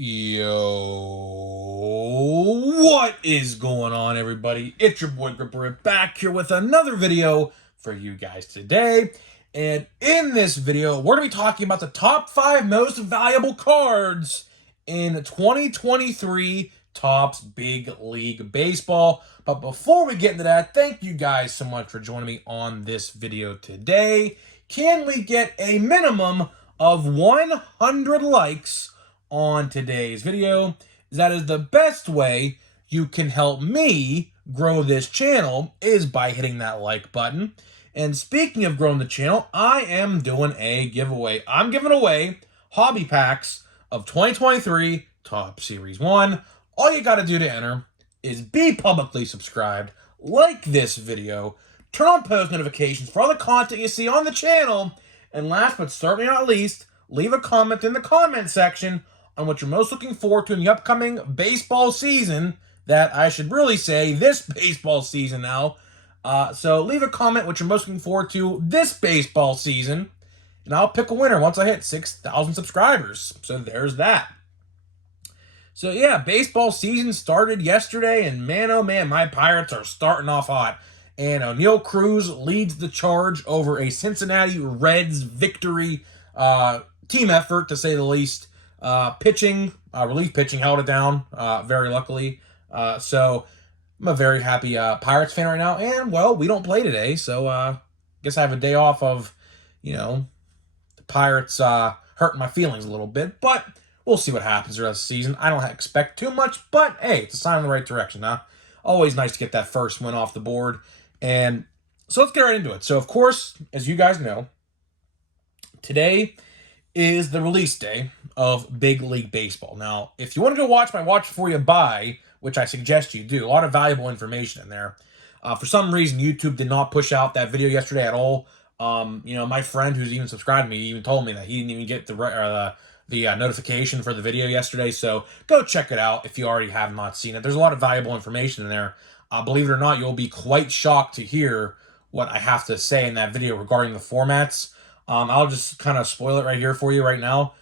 Yo, what is going on, everybody? It's your boy Gripper back here with another video for you guys today. And in this video, we're going to be talking about the top 5 most valuable cards in 2023 Topps Big League Baseball. But before we get into that, thank you guys so much for joining me on this video today. Can we get a minimum of 100 likes on today's video? That is the best way you can help me grow this channel, is by hitting that like button. And speaking of growing the channel, I am doing a giveaway. I'm giving away hobby packs of 2023 Topps Series 1. All you got to do to enter is be publicly subscribed, like this video, turn on post notifications for all the content you see on the channel, and last but certainly not least, leave a comment in the comment section on what you're most looking forward to in the upcoming baseball season. That I should really say this baseball season now. So leave a comment what you're most looking forward to this baseball season, and I'll pick a winner once I hit 6,000 subscribers. So there's that. So yeah, baseball season started yesterday, and man, oh man, my Pirates are starting off hot. And O'Neill Cruz leads the charge over a Cincinnati Reds victory. Team effort, to say the least. Relief pitching held it down, very luckily. So I'm a very happy Pirates fan right now. And, well, we don't play today, so guess I have a day off of, the Pirates hurting my feelings a little bit. But we'll see what happens the rest of the season. I don't expect too much, but, hey, it's a sign in the right direction, huh? Always nice to get that first win off the board. And so let's get right into it. So, of course, as you guys know, today is the release day of Big League Baseball. Now, if you want to go watch my Watch Before You Buy, which I suggest you do, a lot of valuable information in there. For some reason, YouTube did not push out that video yesterday at all. My friend who's even subscribed to me even told me that he didn't even get the notification for the video yesterday. So go check it out if you already have not seen it. There's a lot of valuable information in there. Believe it or not, you'll be quite shocked to hear what I have to say in that video regarding the formats. I'll just kind of spoil it right here for you right now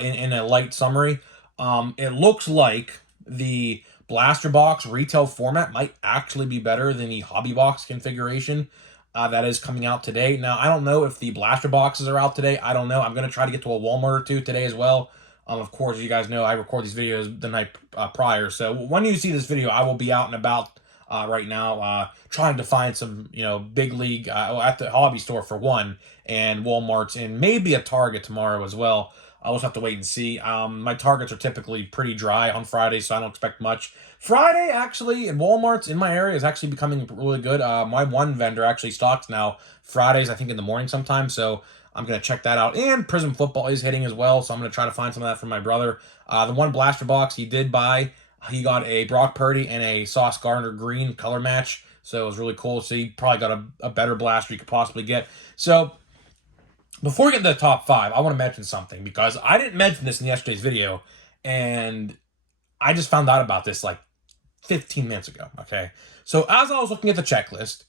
in a light summary. It looks like the Blaster Box retail format might actually be better than the Hobby Box configuration that is coming out today. Now, I don't know if the Blaster Boxes are out today. I don't know. I'm going to try to get to a Walmart or two today as well. Of course, you guys know I record these videos the night prior. So when you see this video, I will be out and about right now, trying to find some, Big League at the hobby store for one, and Walmart's, and maybe a Target tomorrow as well. I'll just have to wait and see. My Targets are typically pretty dry on Friday, so I don't expect much. Friday, actually, in Walmart's in my area is actually becoming really good. My one vendor actually stocks now Fridays, I think, in the morning sometime, so I'm going to check that out. And Prism Football is hitting as well, so I'm going to try to find some of that for my brother. The one Blaster Box he did buy, he got a Brock Purdy and a Sauce Gardner green color match, so it was really cool. So he probably got a better blaster you could possibly get. So before we get into the top 5, I want to mention something, because I didn't mention this in yesterday's video, and I just found out about this like 15 minutes ago, okay? So as I was looking at the checklist,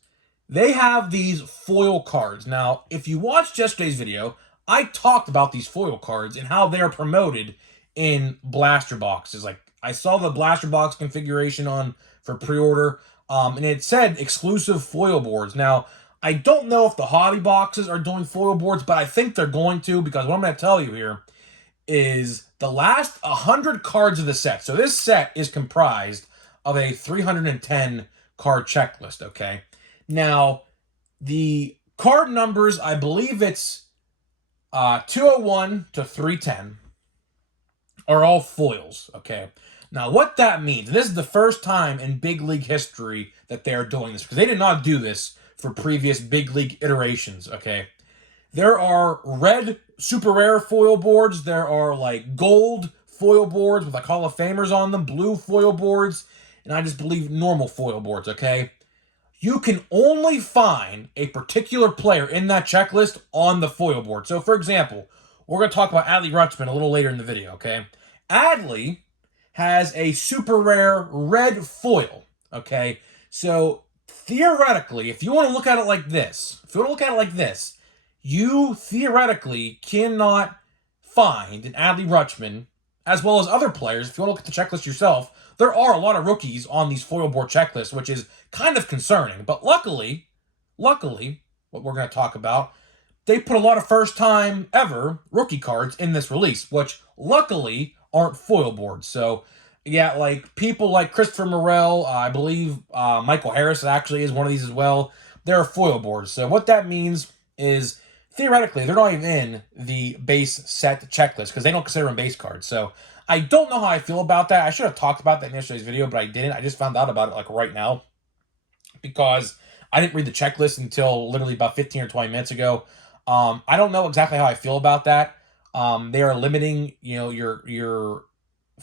they have these foil cards. Now, if you watched yesterday's video, I talked about these foil cards and how they're promoted in blaster boxes. Like, I saw the blaster box configuration on for pre-order, and it said exclusive foil boards. Now, I don't know if the hobby boxes are doing foil boards, but I think they're going to, because what I'm going to tell you here is the last 100 cards of the set. So this set is comprised of a 310 card checklist, okay? Now, the card numbers, I believe it's 201 to 310, are all foils, okay? Now, what that means, this is the first time in Big League history that they're doing this, because they did not do this for previous Big League iterations, okay? There are red super rare foil boards. There are, like, gold foil boards with, like, Hall of Famers on them, blue foil boards, and I just believe normal foil boards, okay? You can only find a particular player in that checklist on the foil board. So, for example, we're going to talk about Adley Rutschman a little later in the video, okay? Adley has a super rare red foil, okay? So, theoretically, if you want to look at it like this, you theoretically cannot find an Adley Rutschman as well as other players. If you want to look at the checklist yourself, there are a lot of rookies on these foil board checklists, which is kind of concerning. But luckily, what we're going to talk about, they put a lot of first-time ever rookie cards in this release, which luckily aren't foil boards. So, yeah, like people like Christopher Morel, I believe Michael Harris actually is one of these as well. They're foil boards. So what that means is theoretically they're not even in the base set checklist because they don't consider them base cards. So I don't know how I feel about that. I should have talked about that in yesterday's video, but I didn't. I just found out about it like right now because I didn't read the checklist until literally about 15 or 20 minutes ago. I don't know exactly how I feel about that. They are limiting, your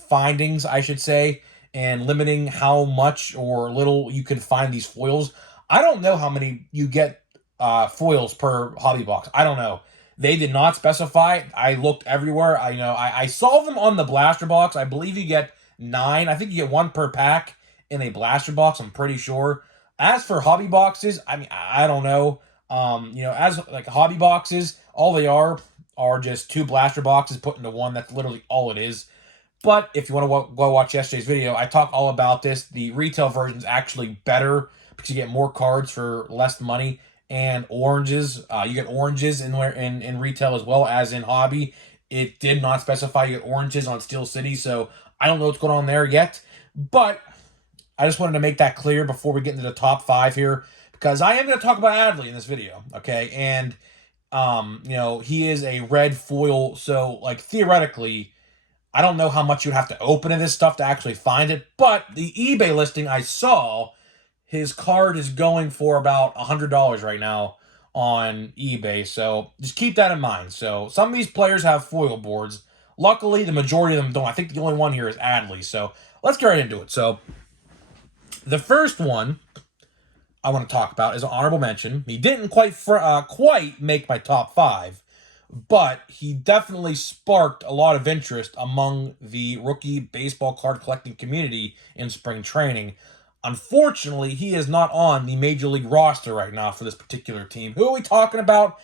findings, I should say, and limiting how much or little you can find these foils. I don't know how many you get foils per hobby box. I don't know. They did not specify. I looked everywhere. I saw them on the blaster box. I believe you get 9. I think you get 1 per pack in a blaster box. I'm pretty sure. As for hobby boxes, I mean, I don't know. As like hobby boxes, all they are just 2 blaster boxes put into one. That's literally all it is. But if you want to go watch yesterday's video, I talk all about this. The retail version is actually better because you get more cards for less money and oranges. You get oranges in retail as well as in hobby. It did not specify you get oranges on Steel City, so I don't know what's going on there yet. But I just wanted to make that clear before we get into the top 5 here because I am going to talk about Adley in this video, okay? And he is a red foil, so like theoretically, I don't know how much you'd have to open in this stuff to actually find it, but the eBay listing I saw, his card is going for about $100 right now on eBay, so just keep that in mind. So some of these players have foil boards. Luckily, the majority of them don't. I think the only one here is Adley, so let's get right into it. So the first one I want to talk about is an honorable mention. He didn't quite make my top 5, but he definitely sparked a lot of interest among the rookie baseball card collecting community in spring training. Unfortunately, he is not on the Major League roster right now for this particular team. Who are we talking about?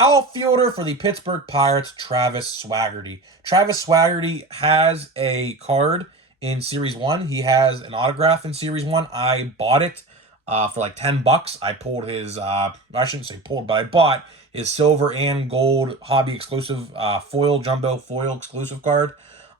Outfielder for the Pittsburgh Pirates, Travis Swaggerty. Travis Swaggerty has a card in Series 1. He has an autograph in Series 1. I bought it for like $10. I pulled his, I shouldn't say pulled, but I bought his silver and gold hobby exclusive jumbo foil exclusive card.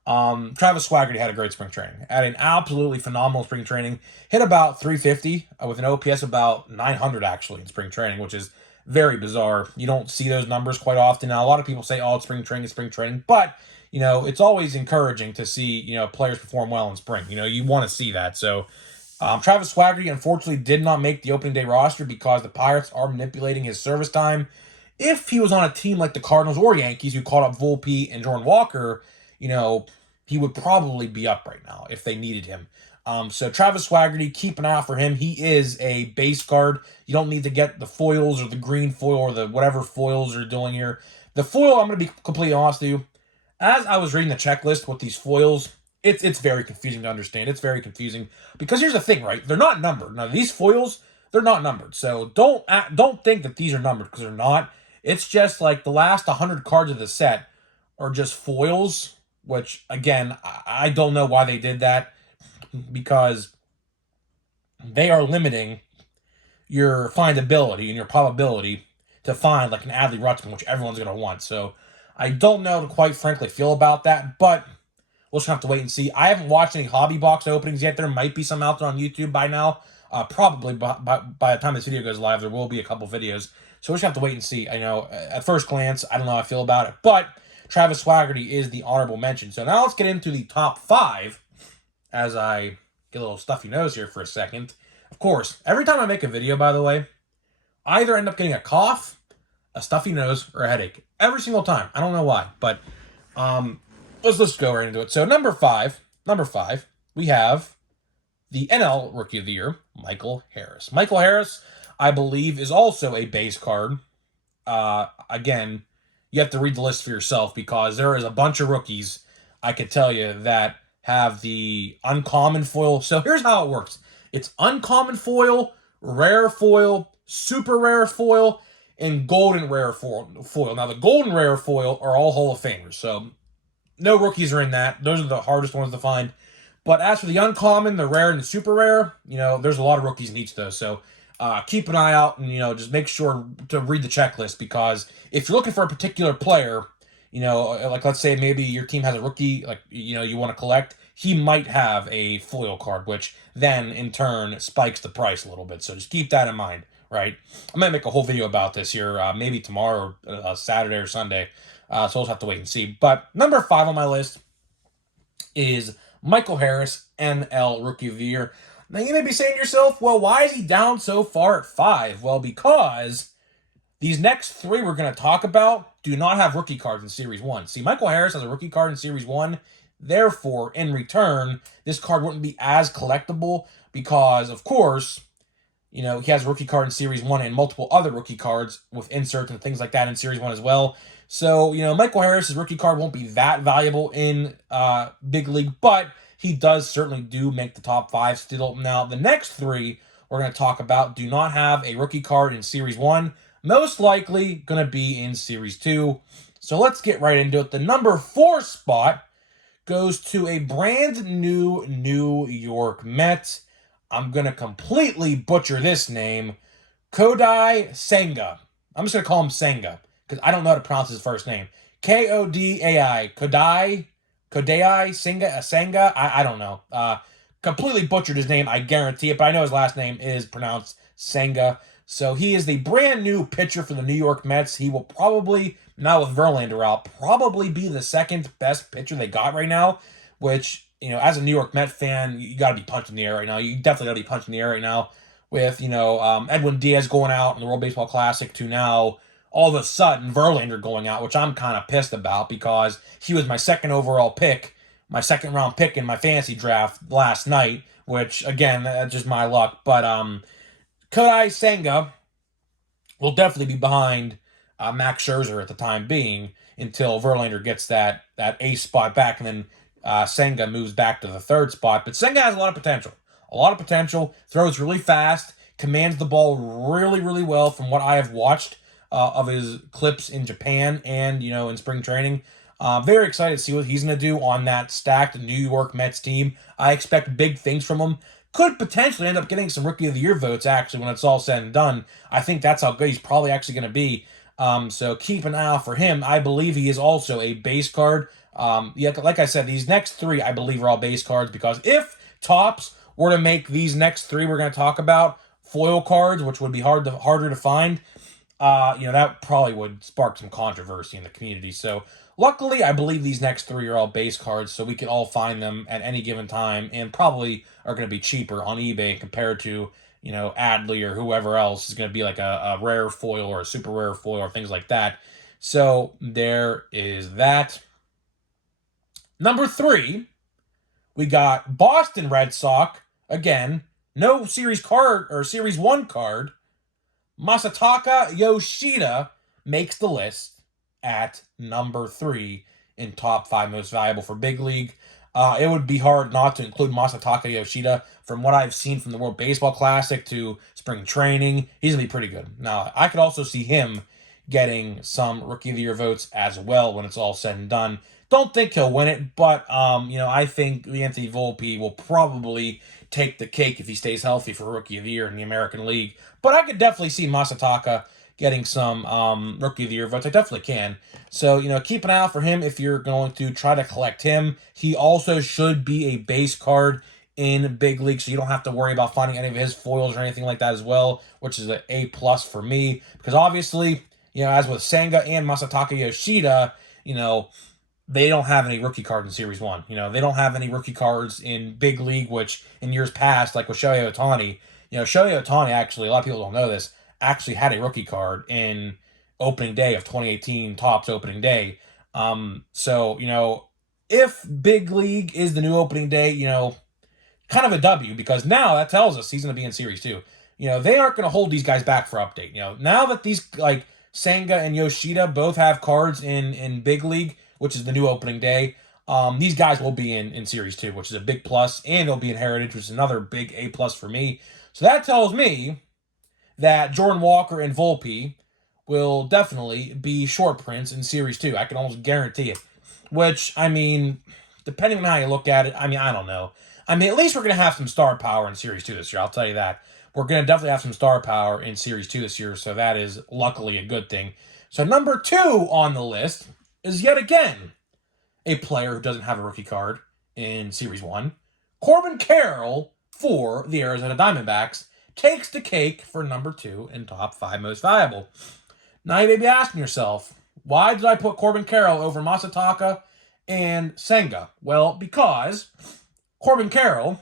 Travis Swaggerty had a great spring training. Had an absolutely phenomenal spring training. Hit about 350 with an OPS about 900 actually in spring training, which is very bizarre. You don't see those numbers quite often. Now, a lot of people say, oh, it's spring training. But, it's always encouraging to see, players perform well in spring. You want to see that. So, Travis Swaggerty, unfortunately, did not make the opening day roster because the Pirates are manipulating his service time. If he was on a team like the Cardinals or Yankees who called up Volpe and Jordan Walker, he would probably be up right now if they needed him. So Travis Swaggerty, keep an eye out for him. He is a base card. You don't need to get the foils or the green foil or the whatever foils are doing here. The foil, I'm going to be completely honest with you. As I was reading the checklist with these foils, it's very confusing to understand. It's very confusing because here's the thing, right? They're not numbered. Now, these foils, they're not numbered. So don't think that these are numbered because they're not. It's just like the last 100 cards of the set are just foils, which, again, I don't know why they did that because they are limiting your findability and your probability to find like an Adley Rutschman, which everyone's going to want. So I don't know to quite frankly feel about that, but we'll just have to wait and see. I haven't watched any hobby box openings yet. There might be some out there on YouTube by now. Probably by the time this video goes live, there will be a couple videos. So we'll just have to wait and see. I know at first glance, I don't know how I feel about it, but Travis Swaggerty is the honorable mention. So now let's get into the top 5 as I get a little stuffy nose here for a second. Of course, every time I make a video, by the way, I either end up getting a cough, a stuffy nose, or a headache. Every single time. I don't know why, but let's go right into it. So number five, we have the NL Rookie of the Year, Michael Harris. Michael Harris, I believe, is also a base card. Again, you have to read the list for yourself because there is a bunch of rookies, I could tell you, that have the uncommon foil. So here's how it works. It's uncommon foil, rare foil, super rare foil, and golden rare foil. Now, the golden rare foil are all Hall of Famers. So no rookies are in that. Those are the hardest ones to find. But as for the uncommon, the rare, and the super rare, there's a lot of rookies in each of those. So keep an eye out and, just make sure to read the checklist, because if you're looking for a particular player, like let's say maybe your team has a rookie, like, you want to collect, he might have a foil card, which then in turn spikes the price a little bit. So just keep that in mind, right? I might make a whole video about this here, maybe tomorrow, or Saturday or Sunday. So we'll just have to wait and see. But number 5 on my list is Michael Harris, NL Rookie of the Year. Now you may be saying to yourself, well, why is he down so far at 5? Well, because these next 3 we're going to talk about do not have rookie cards in Series 1. See, Michael Harris has a rookie card in Series 1. Therefore, in return, this card wouldn't be as collectible because, of course, he has a rookie card in Series 1 and multiple other rookie cards with inserts and things like that in Series 1 as well. So, Michael Harris's rookie card won't be that valuable in Big League, but he does certainly do make the top 5 still. Now, the next 3 we're going to talk about do not have a rookie card in Series 1. Most likely going to be in Series 2. So let's get right into it. The number 4 spot goes to a brand new New York Met. I'm going to completely butcher this name. Kodai Senga. I'm just going to call him Senga because I don't know how to pronounce his first name. Kodai. Kodai Senga. I don't know. Completely butchered his name, I guarantee it, but I know his last name is pronounced Senga. So he is the brand new pitcher for the New York Mets. He will probably, now with Verlander out, probably be the second best pitcher they got right now, which, as a New York Met fan, you got to be punching the air right now. You definitely got to be punching the air right now with, Edwin Diaz going out in the World Baseball Classic to now all of a sudden Verlander going out, which I'm kind of pissed about because he was my second overall pick, my second round pick in my fantasy draft last night, which, again, that's just my luck. But Kodai Senga will definitely be behind Max Scherzer at the time being until Verlander gets that ace spot back, and then Senga moves back to the 3rd spot. But Senga has a lot of potential. A lot of potential. Throws really fast. Commands the ball really, really well from what I have watched of his clips in Japan and, in spring training. Very excited to see what he's going to do on that stacked New York Mets team. I expect big things from him. Could potentially end up getting some Rookie of the Year votes, actually, when it's all said and done. I think that's how good he's probably actually going to be. So keep an eye out for him. I believe he is also a base card. Like I said, these next 3, I believe, are all base cards, because if Topps were to make these next 3 we're going to talk about foil cards, which would be harder to find, that probably would spark some controversy in the community. So luckily, I believe these next 3 are all base cards, so we can all find them at any given time and probably are going to be cheaper on eBay compared to, Adley or whoever else is going to be like a rare foil or a super rare foil or things like that. So there is that. Number 3, we got Boston Red Sox. Again, no Series card or Series 1 card. Masataka Yoshida makes the list at number 3 in top 5 most valuable for Big League. It would be hard not to include Masataka Yoshida. From what I've seen from the World Baseball Classic to spring training, he's going to be pretty good. Now, I could also see him getting some Rookie of the Year votes as well when it's all said and done. Don't think he'll win it, but, I think Anthony Volpe will probably take the cake if he stays healthy for Rookie of the Year in the American League. But I could definitely see Masataka getting some Rookie of the Year votes. I definitely can. So, keep an eye out for him if you're going to try to collect him. He also should be a base card in Big League, so you don't have to worry about finding any of his foils or anything like that as well, which is an A+ for me. Because obviously, as with Senga and Masataka Yoshida, they don't have any rookie cards in Series 1. They don't have any rookie cards in Big League, which in years past, like with Shohei Ohtani, Shohei Ohtani actually, a lot of people don't know this, actually had a rookie card in opening day of 2018, Topps opening day. So, if Big League is the new opening day, kind of a W, because now that tells us he's going to be in Series 2. They aren't going to hold these guys back for update. Now that these, like, Senga and Yoshida both have cards in Big League, which is the new opening day, these guys will be in Series 2, which is a big plus, and they'll be in Heritage, which is another big A+ for me. So that tells me that Jordan Walker and Volpe will definitely be short prints in Series 2. I can almost guarantee it. which, I mean, depending on how you look at it, I mean, I don't know. I mean, at least we're going to have some star power in Series 2 this year, I'll tell you that. We're going to definitely have some star power in Series 2 this year, so that is luckily a good thing. So number 2 on the list is yet again a player who doesn't have a rookie card in Series 1. Corbin Carroll for the Arizona Diamondbacks takes the cake for number 2 in top 5 most valuable. Now you may be asking yourself, why did I put Corbin Carroll over Masataka and Senga? Well, because Corbin Carroll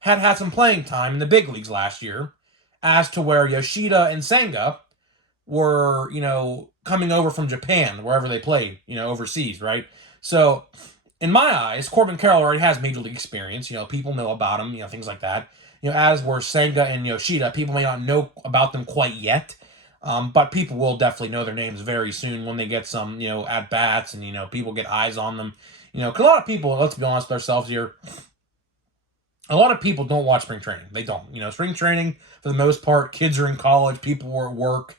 had some playing time in the big leagues last year, as to where Yoshida and Senga were, coming over from Japan, wherever they played, overseas, right? So, in my eyes, Corbin Carroll already has major league experience. People know about him, things like that. As were Senga and Yoshida, people may not know about them quite yet, but people will definitely know their names very soon when they get some, at bats and, people get eyes on them. Because a lot of people, let's be honest with ourselves here, a lot of people don't watch spring training. They don't. Spring training, for the most part, kids are in college, people are at work,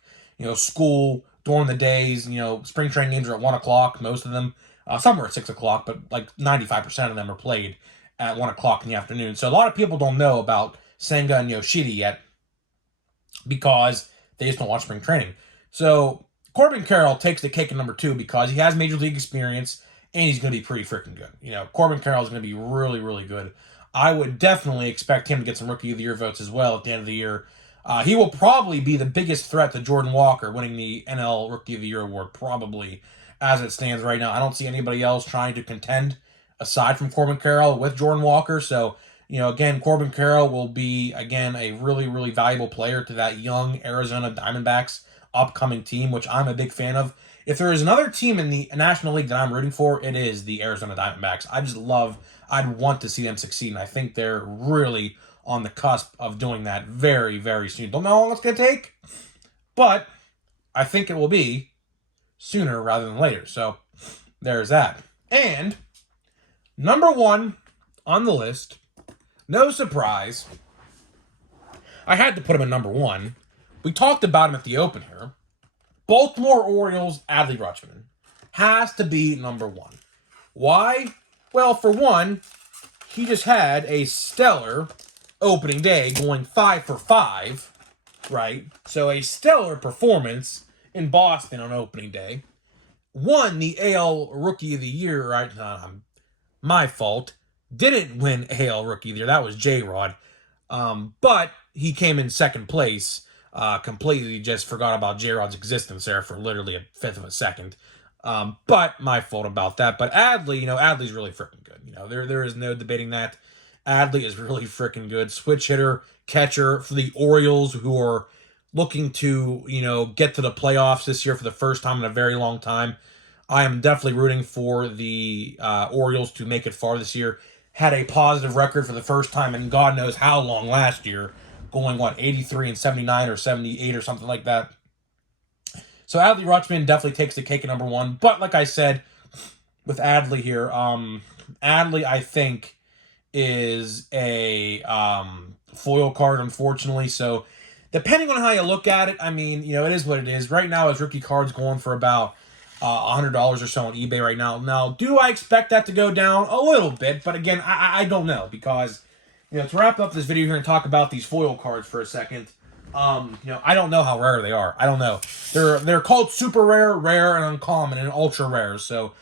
school, during the days, spring training games are at 1 o'clock, most of them. Some are at 6 o'clock, but like 95% of them are played at 1 o'clock in the afternoon. So a lot of people don't know about Senga and Yoshida yet because they just don't watch spring training. So Corbin Carroll takes the cake at number 2 because he has major league experience and he's going to be pretty freaking good. Corbin Carroll is going to be really, really good. I would definitely expect him to get some Rookie of the Year votes as well at the end of the year. He will probably be the biggest threat to Jordan Walker winning the NL Rookie of the Year award, probably, as it stands right now. I don't see anybody else trying to contend aside from Corbin Carroll with Jordan Walker. So, again, Corbin Carroll will be, again, a really, really valuable player to that young Arizona Diamondbacks upcoming team, which I'm a big fan of. If there is another team in the National League that I'm rooting for, it is the Arizona Diamondbacks. I'd want to see them succeed, and I think they're really on the cusp of doing that very, very soon. Don't know how long it's going to take, but I think it will be sooner rather than later. So there's that. And number 1 on the list, no surprise, I had to put him at number 1. We talked about him at the open here. Baltimore Orioles Adley Rutschman has to be number 1. Why? Well, for one, he just had a stellar opening day going 5 for 5, right? So a stellar performance in Boston on opening day. Won the AL Rookie of the Year, right? My fault. Didn't win AL Rookie of the Year. That was J-Rod. But he came in second place. Completely just forgot about J-Rod's existence there for literally a fifth of a second. But my fault about that. But Adley, Adley's really freaking good. There is no debating that. Adley is really freaking good. Switch hitter, catcher for the Orioles, who are looking to, get to the playoffs this year for the first time in a very long time. I am definitely rooting for the Orioles to make it far this year. Had a positive record for the first time in God knows how long last year, going, 83 and 79 or 78 or something like that. So Adley Rutschman definitely takes the cake at number 1. But like I said, with Adley here, Adley, I think, is a foil card, unfortunately. So depending on how you look at it, I mean, it is what it is. Right now, his rookie card's going for about $100 or so on eBay right now. Now, do I expect that to go down? A little bit, but again, I don't know, because, to wrap up this video here and talk about these foil cards for a second, I don't know how rare they are. I don't know. They're called super rare, rare, and uncommon, and ultra rare. So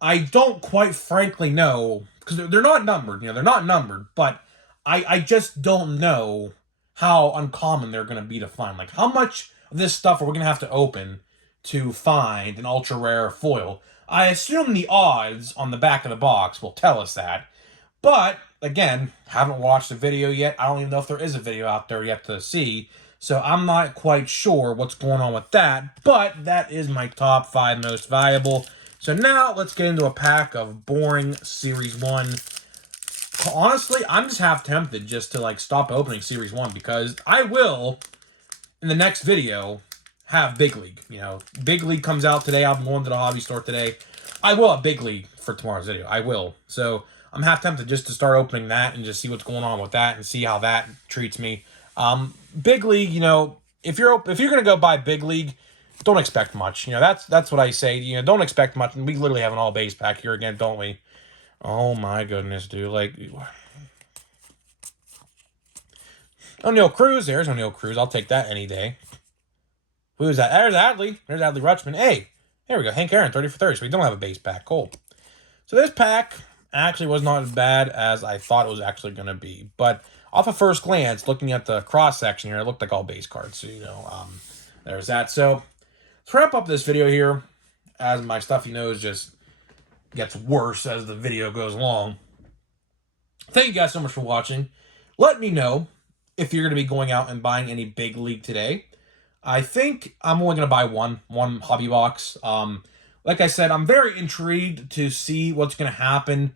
I don't quite frankly know, because they're not numbered. They're not numbered, but I just don't know how uncommon they're going to be to find. Like, how much of this stuff are we going to have to open to find an ultra rare foil? I assume the odds on the back of the box will tell us that. But again, haven't watched the video yet. I don't even know if there is a video out there yet to see. So I'm not quite sure what's going on with that. But that is my top 5 most valuable. So now let's get into a pack of boring Series 1. Honestly, I'm just half tempted just to stop opening Series 1, because I will, in the next video, have Big League. Big League comes out today. I'm going to the hobby store today. I will have Big League for tomorrow's video. I will. So I'm half tempted just to start opening that and just see what's going on with that and see how that treats me. Big League, if you're going to go buy Big League, don't expect much. You know, that's what I say. You know, don't expect much. And we literally have an all base pack here again, don't we? Oh my goodness, dude. Like, O'Neal Cruz. There's O'Neal Cruz. I'll take that any day. Who is that? There's Adley. There's Adley Rutschman. Hey, there we go. Hank Aaron, 30 for 30. So we don't have a base pack. Cool. So this pack actually was not as bad as I thought it was actually going to be. But off of first glance, looking at the cross section here, it looked like all base cards. So, you know, there's that. So let's wrap up this video here as my stuffy nose just gets worse as the video goes along. Thank you guys so much for watching. Let me know if you're going to be going out and buying any big league today. I think I'm only going to buy one hobby box. Like I said, I'm very intrigued to see what's going to happen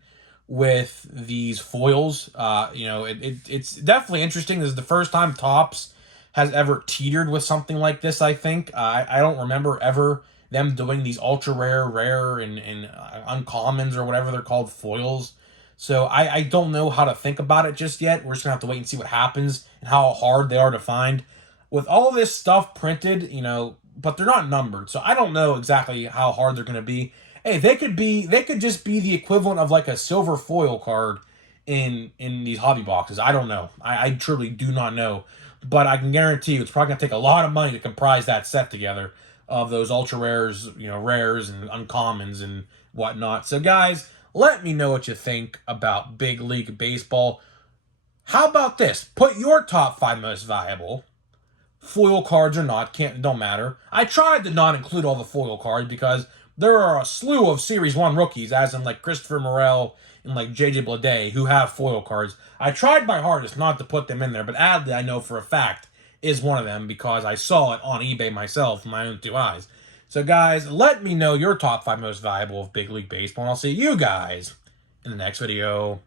with these foils. You know, it's definitely interesting. This is the first time Topps has ever teetered with something like this, I think. I don't remember ever them doing these ultra rare, and uncommons or whatever they're called, foils. So I don't know how to think about it just yet. We're just going to have to wait and see what happens and how hard they are to find. With all this stuff printed, you know, but they're not numbered, so I don't know exactly how hard they're going to be. Hey, they could just be the equivalent of like a silver foil card in these hobby boxes. I don't know. I truly do not know, but I can guarantee you it's probably going to take a lot of money to comprise that set together of those ultra rares, you know, rares and uncommons and whatnot. So guys, let me know what you think about Big League Baseball. How about this? Put your top 5 most valuable, foil cards or not, don't matter. I tried to not include all the foil cards because there are a slew of Series 1 rookies, as in like Christopher Morel and like JJ Bleday, who have foil cards. I tried my hardest not to put them in there, but Adley, I know for a fact, is one of them because I saw it on eBay myself with my own 2 eyes. So guys, let me know your top 5 most valuable of Big League Baseball, and I'll see you guys in the next video.